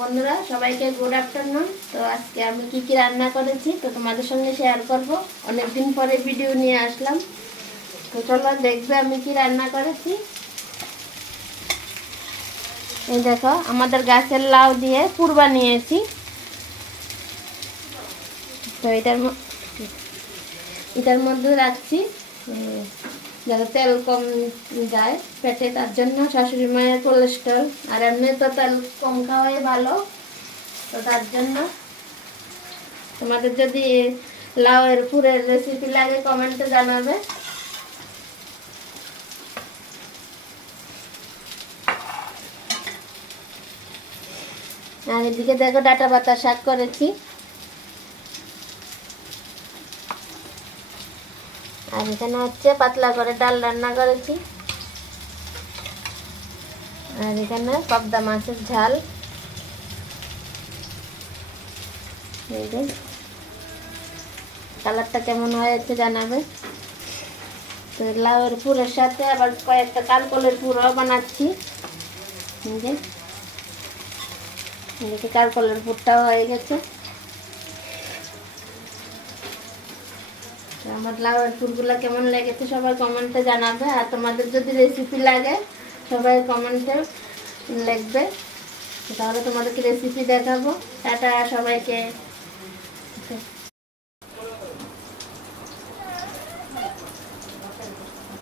বন্ধুরা সবাইকে good afternoon. তো আজকে আমি কি রান্না করেছি তো তোমাদের সঙ্গে শেয়ার করব। অনেকদিন পরে ভিডিও নিয়ে আসলাম, তো চলো দেখবে আমি কি রান্না করেছি। এই দেখো আমাদের গাছের লাউ দিয়ে পুর বানিয়েছি। তো এটার মধ্যে রাখছি যাতে তেল কম যায় পেটে, তার জন্য। শাশুড়ি মায়ের কোলেস্ট্রল, আর এমনি তো তেল কম খাওয়াই ভালো, তো তার জন্য। তোমাদের যদি লাউয়ের পুরের রেসিপি লাগে কমেন্টে জানাবে। আর এদিকে দেখো ডাঁটা পাতা শাক করেছি, আর এখানে হচ্ছে পাতলা করে ডাল রান্না করেছি, আর এখানে পাবদা মাছের ঝাল। কালারটা কেমন হয়েছে জানাবে। তো লাউয়ের পুরের সাথে আবার কয়েকটা কারকলের পুরও বানাচ্ছি। এদিকে কারকলের পুরটাও হয়ে গেছে। আমার লাউয়ের ফুলগুলো কেমন লেগেছে সবাই কমেন্টে জানাবে, আর তোমাদের যদি রেসিপি লাগে সবাই কমেন্টে লিখবে, তাহলে তোমাদেরকে রেসিপি দেখাবো। টাটা সবাইকে।